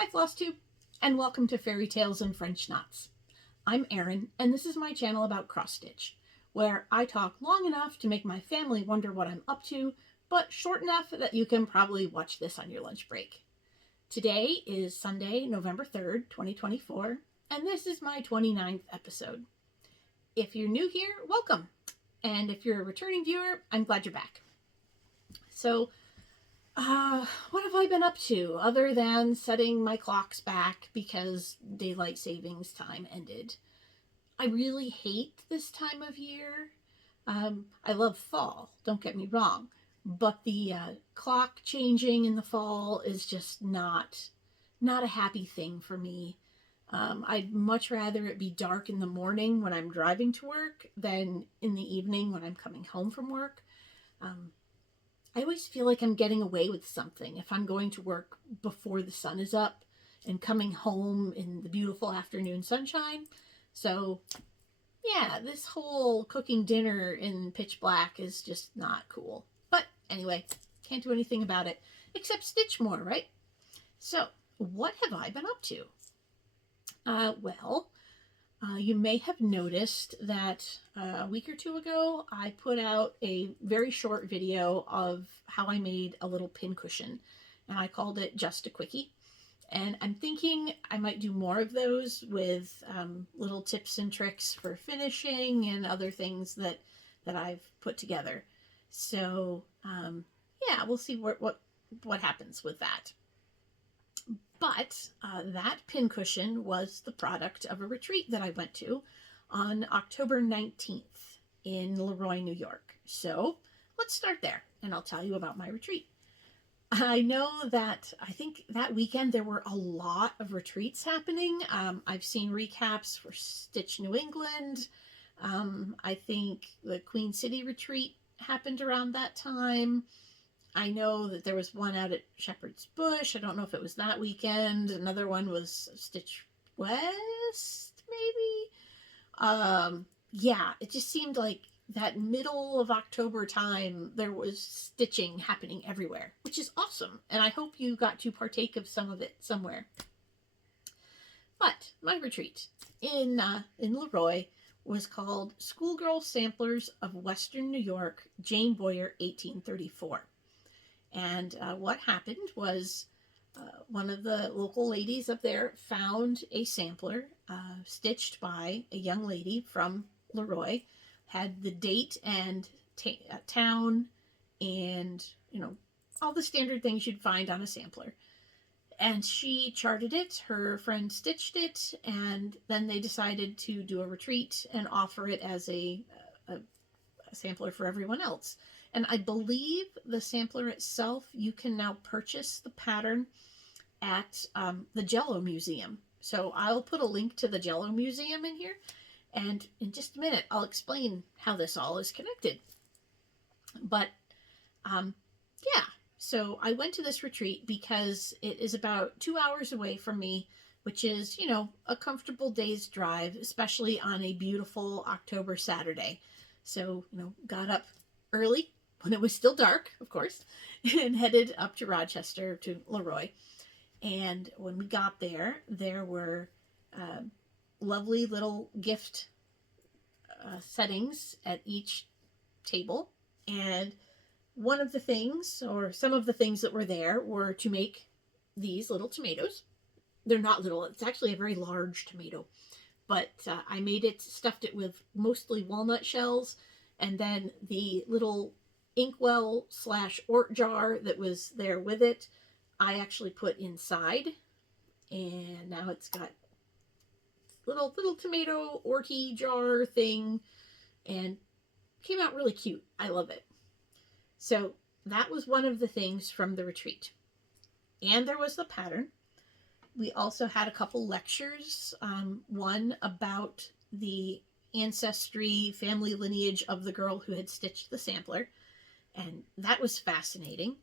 Hi Flosstube, and welcome to Fairy Tales and French Knots. I'm Erin, and this is my channel about cross-stitch, where I talk long enough to make my family wonder what I'm up to, but short enough that you can probably watch this on your lunch break. Today is Sunday, November 3rd, 2024, and this is my 29th episode. If you're new here, welcome, and if you're a returning viewer, I'm glad you're back. So, what have I been up to other than setting my clocks back because daylight savings time ended? I really hate this time of year. I love fall, don't get me wrong, but the clock changing in the fall is just not a happy thing for me. I'd much rather it be dark in the morning when I'm driving to work than in the evening when I'm coming home from work. I always feel like I'm getting away with something if I'm going to work before the sun is up and coming home in the beautiful afternoon sunshine. So, yeah, this whole cooking dinner in pitch black is just not cool. But anyway, can't do anything about it except stitch more, right? So, what have I been up to? You may have noticed that a week or two ago, I put out a very short video of how I made a little pincushion, and I called it Just a Quickie. And I'm thinking I might do more of those with little tips and tricks for finishing and other things that I've put together. So yeah, we'll see what happens with that. But that pincushion was the product of a retreat that I went to on October 19th in Leroy, New York. So let's start there, and I'll tell you about my retreat. I know that I think that weekend there were a lot of retreats happening. I've seen recaps for Stitch New England. I think the Queen City retreat happened around that time. I know that there was one out at Shepherd's Bush. I don't know if it was that weekend. Another one was Stitch West, maybe. Yeah, it just seemed like that middle of October time, there was stitching happening everywhere, which is awesome. And I hope you got to partake of some of it somewhere. But my retreat in Leroy was called Schoolgirl Samplers of Western New York, Jane Boyer, 1834. And what happened was one of the local ladies up there found a sampler stitched by a young lady from Leroy, had the date and town and, all the standard things you'd find on a sampler. And she charted it, her friend stitched it, and then they decided to do a retreat and offer it as a sampler for everyone else. And I believe the sampler itself, you can now purchase the pattern at the Jell-O Museum. So I'll put a link to the Jell-O Museum in here. And in just a minute, I'll explain how this all is connected. But, yeah. So I went to this retreat because it is about 2 hours away from me, which is, a comfortable day's drive, especially on a beautiful October Saturday. So, got up early, when it was still dark, of course, and headed up to Rochester, to Leroy. And when we got there, there were lovely little gift settings at each table. And one of the things, or some of the things that were there, were to make these little tomatoes. They're not little, it's actually a very large tomato. But I made it, stuffed it with mostly walnut shells, and then the little inkwell / ort jar that was there with it, I actually put inside, and now it's got little tomato orty jar thing, and came out really cute. I love it. So that was one of the things from the retreat. And there was the pattern. We also had a couple lectures, one about the ancestry, family lineage of the girl who had stitched the sampler, and that was fascinating.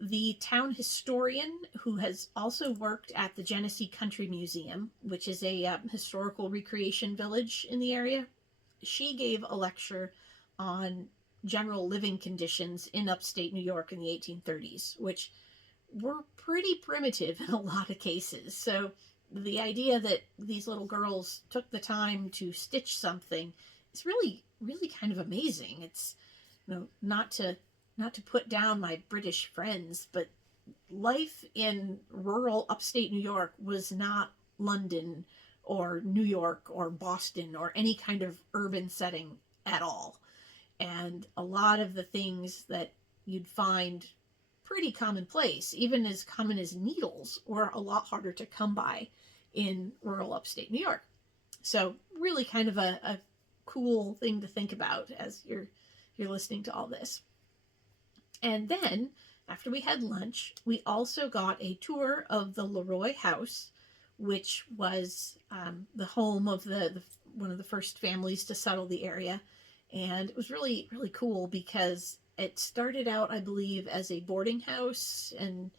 The town historian, who has also worked at the Genesee Country Museum, which is a historical recreation village in the area, she gave a lecture on general living conditions in upstate New York in the 1830s, which were pretty primitive in a lot of cases. So the idea that these little girls took the time to stitch something is really, really kind of amazing. It's, not to put down my British friends, but life in rural upstate New York was not London or New York or Boston or any kind of urban setting at all. And a lot of the things that you'd find pretty commonplace, even as common as needles, were a lot harder to come by in rural upstate New York. So really kind of a cool thing to think about as you're listening to all this. And then after we had lunch, we also got a tour of the Leroy house, which was the home of the one of the first families to settle the area. And it was really, really cool because it started out, I believe, as a boarding house and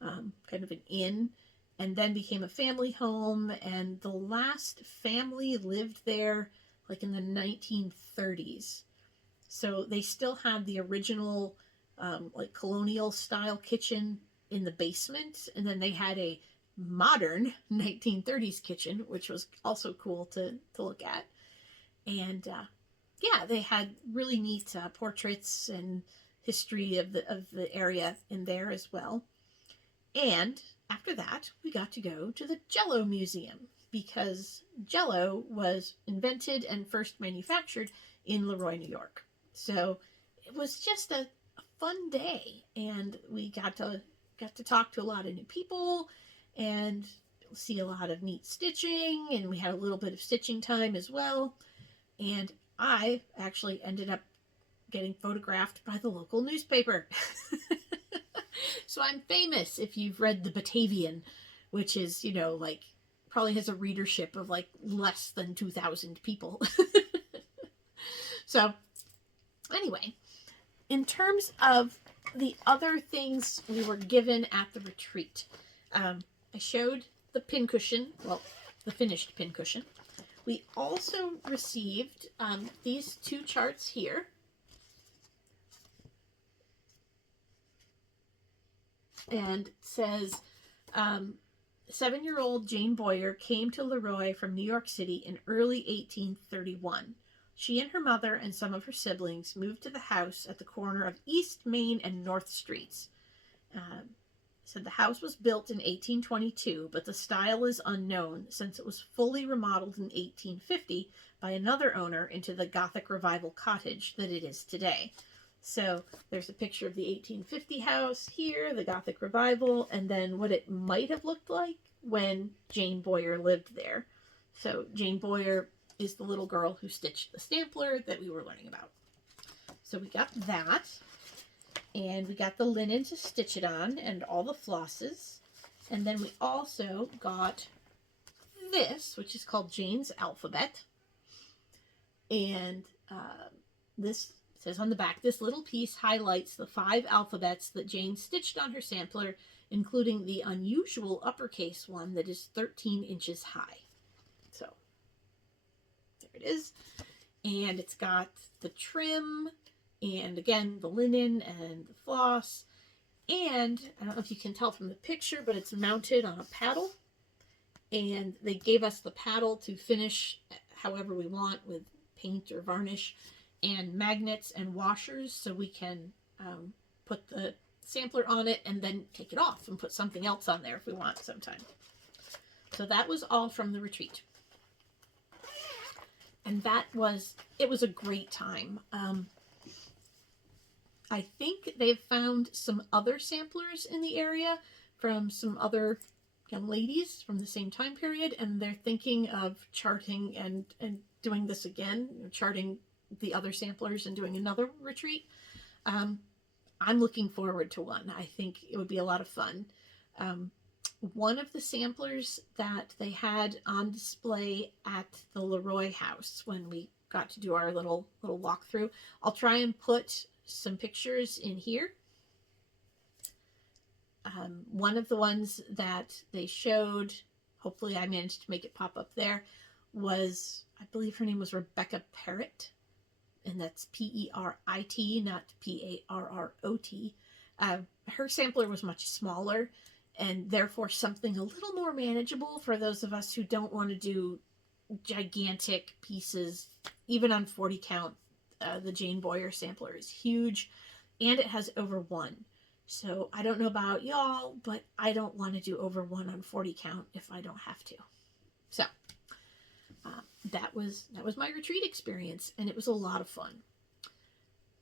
kind of an inn, and then became a family home. And the last family lived there like in the 1930s. So they still had the original like colonial style kitchen in the basement, and then they had a modern 1930s kitchen, which was also cool to look at. And yeah, they had really neat portraits and history of the area in there as well. And after that, we got to go to the Jell-O Museum, because Jell-O was invented and first manufactured in Leroy, New York. So it was just a fun day, and we got to talk to a lot of new people and see a lot of neat stitching, and we had a little bit of stitching time as well. And I actually ended up getting photographed by the local newspaper. So I'm famous if you've read the Batavian, which is, like probably has a readership of like less than 2,000 people. So anyway, in terms of the other things we were given at the retreat, I showed the pincushion, well, the finished pincushion. We also received these two charts here. And it says, 7-year-old Jane Boyer came to Leroy from New York City in early 1831. She and her mother and some of her siblings moved to the house at the corner of East Main and North Streets. Said the house was built in 1822, but the style is unknown since it was fully remodeled in 1850 by another owner into the Gothic Revival cottage that it is today. So there's a picture of the 1850 house here, the Gothic Revival, and then what it might have looked like when Jane Boyer lived there. So Jane Boyer is the little girl who stitched the sampler that we were learning about. So we got that, and we got the linen to stitch it on and all the flosses. And then we also got this, which is called Jane's Alphabet. And this says on the back, this little piece highlights the 5 alphabets that Jane stitched on her sampler, including the unusual uppercase one that is 13 inches high. So there it is. And it's got the trim, and again, the linen and the floss. And I don't know if you can tell from the picture, but it's mounted on a paddle. And they gave us the paddle to finish however we want, with paint or varnish, and magnets and washers, so we can put the sampler on it and then take it off and put something else on there if we want sometime. So that was all from the retreat. And it was a great time. I think they've found some other samplers in the area from some other young ladies from the same time period, and they're thinking of charting and doing this again, charting the other samplers and doing another retreat. I'm looking forward to one. I think it would be a lot of fun. One of the samplers that they had on display at the Leroy house when we got to do our little walkthrough, I'll try and put some pictures in here. One of the ones that they showed, hopefully I managed to make it pop up there, was, I believe her name was Rebecca Parrott, and that's P-E-R-I-T, not P-A-R-R-O-T. her sampler was much smaller, and therefore something a little more manageable for those of us who don't want to do gigantic pieces. Even on 40 count, the Jane Boyer sampler is huge, and it has over 1. So I don't know about y'all, but I don't want to do over 1 on 40 count if I don't have to. So that was my retreat experience, and it was a lot of fun.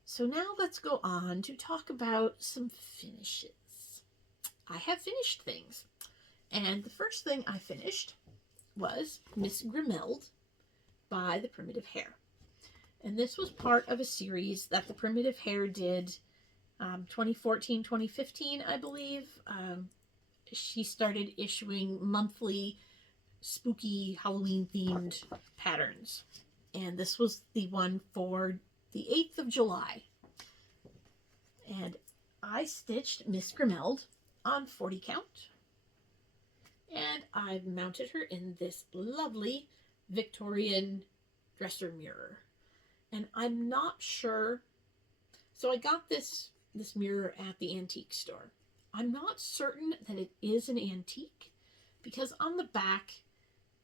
So now let's go on to talk about some finishes. I have finished things, and the first thing I finished was Miss Grimeld by the Primitive Hare. And this was part of a series that the Primitive Hare did 2014, 2015, I believe. She started issuing monthly spooky Halloween themed patterns. And this was the one for the 8th of July. And I stitched Miss Grimeld on 40 count. And I've mounted her in this lovely Victorian dresser mirror. And I'm not sure. So I got this mirror at the antique store. I'm not certain that it is an antique, because on the back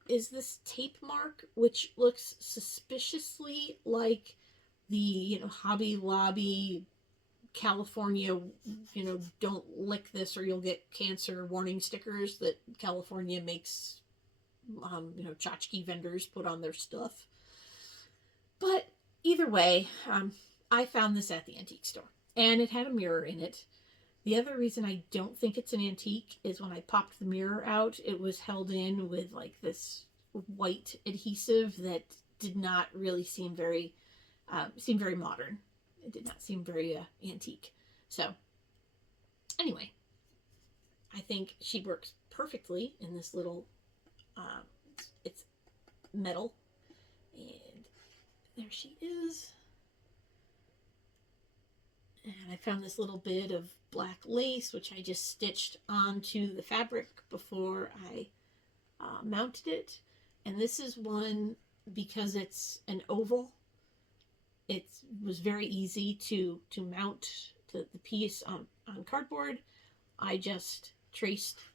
is this tape mark, which looks suspiciously like the, Hobby Lobby California, don't lick this or you'll get cancer warning stickers that California makes, tchotchke vendors put on their stuff. But either way, I found this at the antique store, and it had a mirror in it. The other reason I don't think it's an antique is when I popped the mirror out, it was held in with like this white adhesive that did not really seem very modern. It did not seem very antique. So anyway, I think she works perfectly in this little, it's metal, and there she is. And I found this little bit of black lace, which I just stitched onto the fabric before I mounted it. And this is one, because it's an oval, it was very easy to mount the piece on cardboard. I traced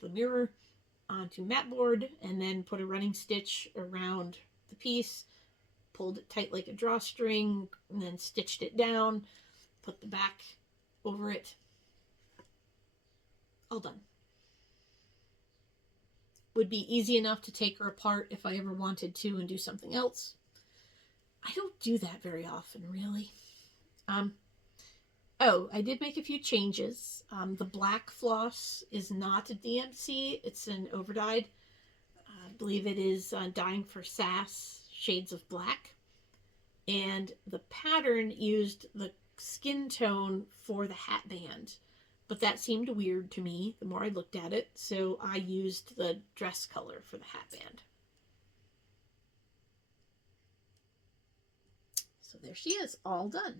the mirror onto mat board and then put a running stitch around the piece, pulled it tight like a drawstring, and then stitched it down, put the back over it. All done. Would be easy enough to take her apart if I ever wanted to and do something else. I don't do that very often, really. I did make a few changes. The black floss is not a DMC. It's an overdyed. I believe it is Dying for Sass Shades of Black. And the pattern used the skin tone for the hat band, but that seemed weird to me the more I looked at it, so I used the dress color for the hat band. So there she is, all done.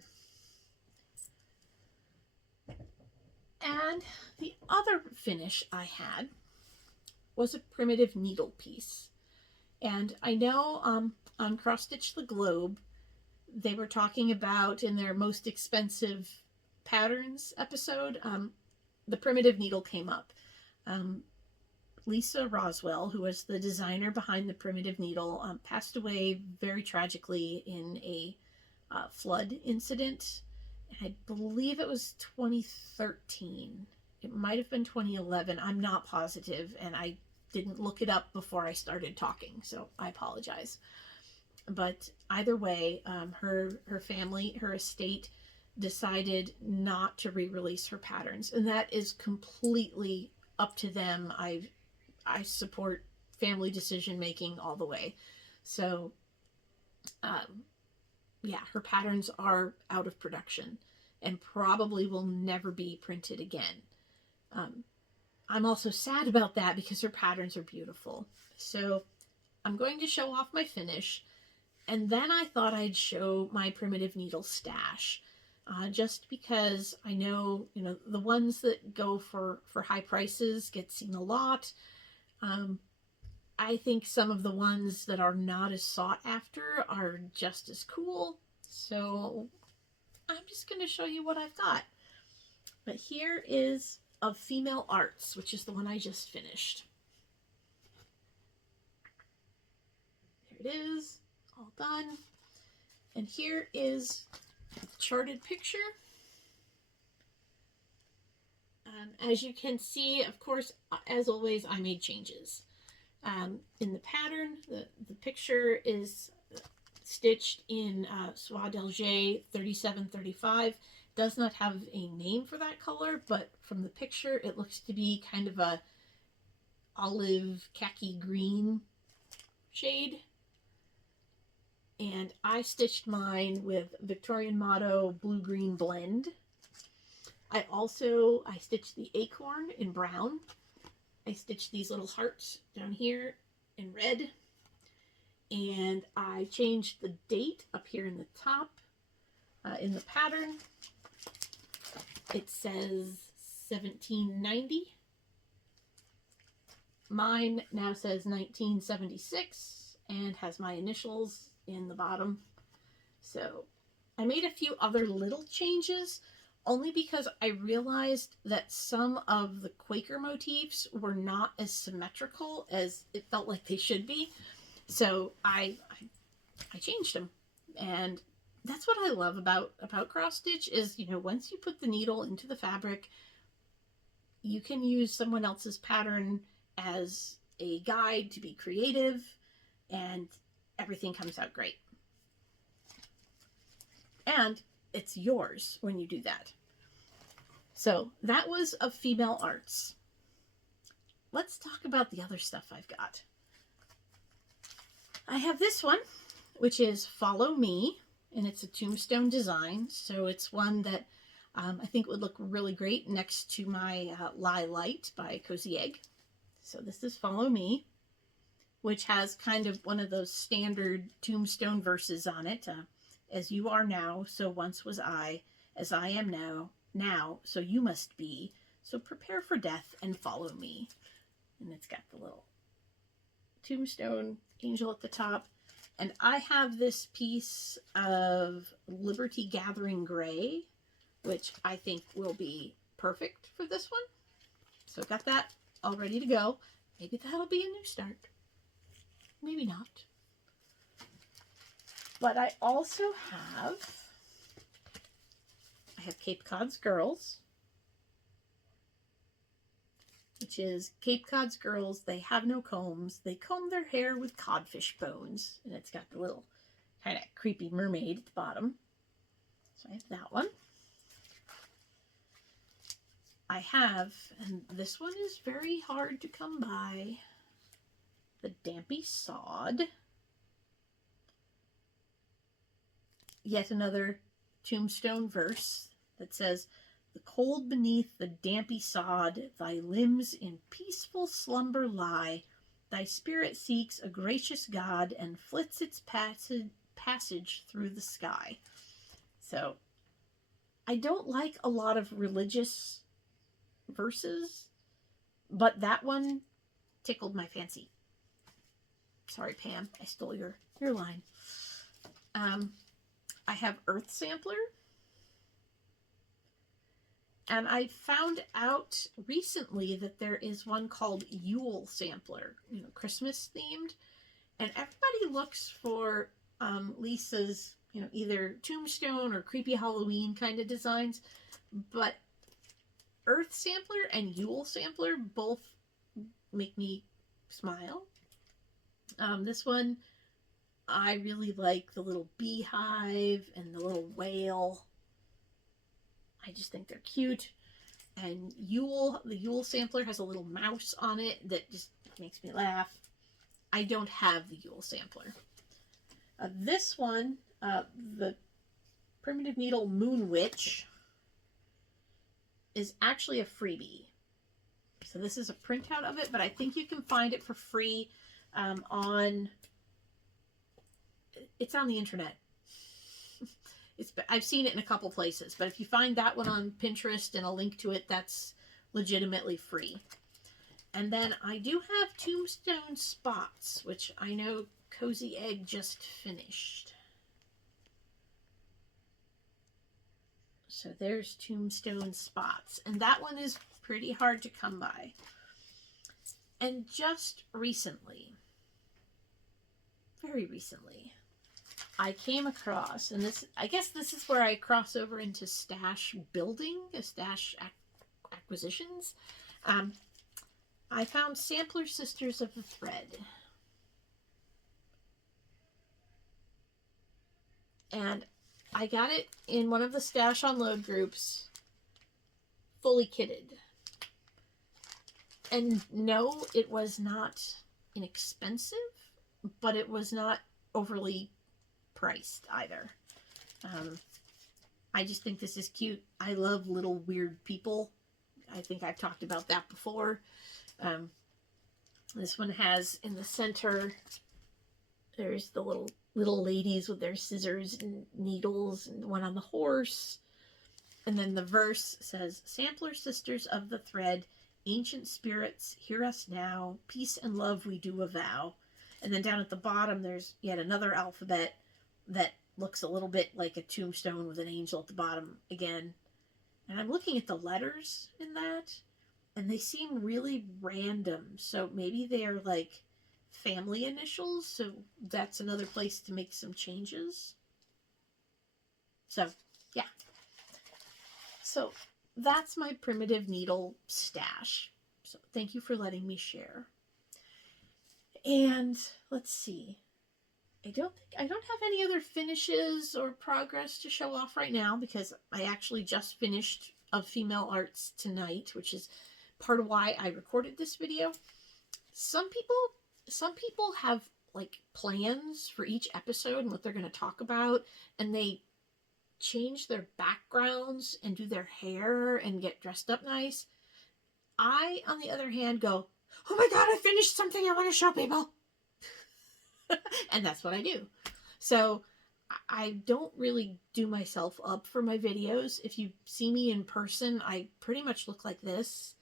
And the other finish I had was a primitive needle piece. And I know on Cross Stitch the Globe, they were talking about in their most expensive patterns episode, the primitive needle came up. Lisa Roswell, who was the designer behind the primitive needle, passed away very tragically in a flood incident. I believe it was 2013. It might have been 2011. I'm not positive, and I didn't look it up before I started talking, so I apologize. But either way, her family, her estate, decided not to re-release her patterns, and that is completely up to them. I support family decision making all the way. So, yeah, her patterns are out of production and probably will never be printed again. I'm also sad about that because her patterns are beautiful. So I'm going to show off my finish. And then I thought I'd show my primitive needle stash, just because I know, the ones that go for high prices get seen a lot. I think some of the ones that are not as sought after are just as cool. So I'm just going to show you what I've got. But here is Of Female Arts, which is the one I just finished. There it is, all done. And here is the charted picture. As you can see, of course, as always, I made changes. In the pattern, the picture is stitched in Soie d'Alger 3735. Does not have a name for that color, but from the picture, it looks to be kind of a olive khaki green shade. And I stitched mine with Victorian Motto blue-green blend. I stitched the acorn in brown. I stitched these little hearts down here in red. And I changed the date up here in the top. In the pattern, it says 1790. Mine now says 1976 and has my initials in the bottom. So I made a few other little changes only because I realized that some of the Quaker motifs were not as symmetrical as it felt like they should be. So I changed them. And that's what I love about cross stitch is, you know, once you put the needle into the fabric, you can use someone else's pattern as a guide to be creative, and everything comes out great. And it's yours when you do that. So that was Of Female Arts. Let's talk about the other stuff I've got. I have this one, which is Follow Me, and it's a tombstone design. So it's one that I think would look really great next to my Lie Light by Cozy Egg. So this is Follow Me, which has kind of one of those standard tombstone verses on it. As you are now, so once was I. As I am now, so you must be. So prepare for death and follow me. And it's got the little tombstone angel at the top. And I have this piece of Liberty Gathering Gray, which I think will be perfect for this one. So got that all ready to go. Maybe that'll be a new start. Maybe not. But I also have Cape Cod's Girls, which is Cape Cod's Girls, they have no combs. They comb their hair with codfish bones. And it's got the little kind of creepy mermaid at the bottom. So I have that one. I have, and this one is very hard to come by, the Dampy Sod. Yet another tombstone verse that says, the cold beneath the dampy sod, thy limbs in peaceful slumber lie. Thy spirit seeks a gracious God and flits its passage through the sky. So, I don't like a lot of religious verses, but that one tickled my fancy. Sorry, Pam, I stole your line. I have Earth Sampler. And I found out recently that there is one called Yule Sampler, you know, Christmas themed. And everybody looks for Lisa's, you know, either tombstone or creepy Halloween kind of designs. But Earth Sampler and Yule Sampler both make me smile. This one, I really like the little beehive and the little whale. I just think they're cute. And the Yule Sampler has a little mouse on it that just makes me laugh. I don't have the Yule Sampler. This one, the Primitive Needle Moon Witch, is actually a freebie. So this is a printout of it, but I think you can find it for free it's on the internet. I've seen it in a couple places, but if you find that one on Pinterest and a link to it, that's legitimately free. And then I do have Tombstone Spots, which I know Cozy Egg just finished. So there's Tombstone Spots. And that one is pretty hard to come by. And just recently, very recently, I came across, and this, I guess this is where I cross over into stash building, stash acquisitions. I found Sampler Sisters of the Thread. And I got it in one of the stash unload groups, fully kitted. And no, it was not inexpensive, but it was not overly priced either. I just think this is cute. I love little weird people. I think I've talked about that before. This one has in the center, there's the little ladies with their scissors and needles, and one on the horse. And then the verse says, Sampler Sisters of the Thread, ancient spirits, hear us now, peace and love we do avow. And then down at the bottom, there's yet another alphabet that looks a little bit like a tombstone with an angel at the bottom again. And I'm looking at the letters in that, and they seem really random. So maybe they're like family initials, so that's another place to make some changes. So, yeah. So, that's my primitive needle stash. So, thank you for letting me share. And, let's see. I don't have any other finishes or progress to show off right now, because I actually just finished of Female Arts tonight, which is part of why I recorded this video. Some people have like plans for each episode and what they're going to talk about, and they change their backgrounds and do their hair and get dressed up nice. I, on the other hand, go, oh my god, I finished something I want to show people. And that's what I do. So I don't really do myself up for my videos. If you see me in person, I pretty much look like this.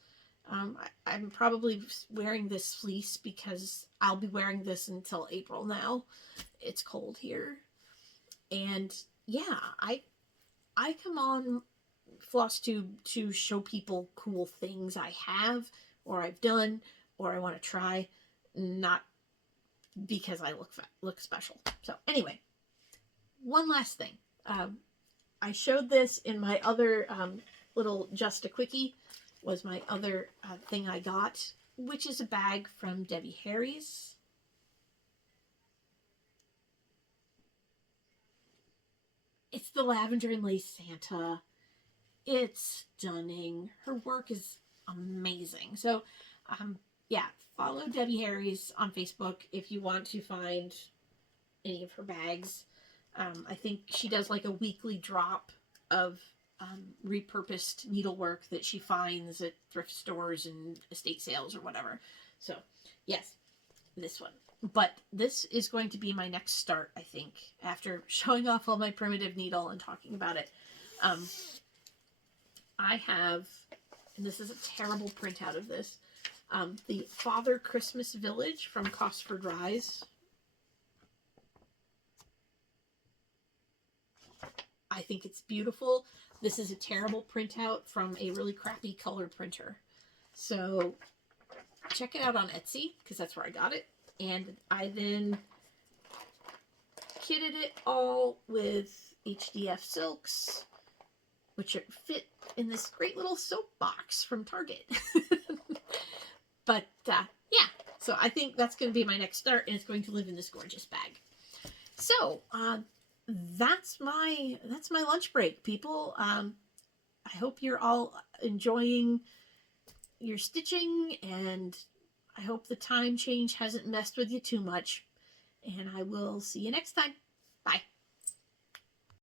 I'm probably wearing this fleece because I'll be wearing this until April now. It's cold here. And yeah, I come on Flosstube to show people cool things I have, or I've done, or I want to try, not because I look special. So anyway, one last thing. I showed this in my other little Just a Quickie, was my other thing I got, which is a bag from Debbie Harry's. It's the Lavender and Lace Santa. It's stunning. Her work is amazing. So, yeah, follow Debbie Harry's on Facebook if you want to find any of her bags. I think she does like a weekly drop of repurposed needlework that she finds at thrift stores and estate sales or whatever. So, yes, this one. But this is going to be my next start, I think, after showing off all my primitive needle and talking about it. I have, and this is a terrible printout of this, the Father Christmas Village from Cosford Rise. I think it's beautiful. This is a terrible printout from a really crappy color printer. So check it out on Etsy, because that's where I got it. And I then kitted it all with HDF silks, which fit in this great little soap box from Target. But yeah, so I think that's going to be my next start, and it's going to live in this gorgeous bag. So that's my lunch break, people. I hope you're all enjoying your stitching, and I hope the time change hasn't messed with you too much. And I will see you next time. Bye.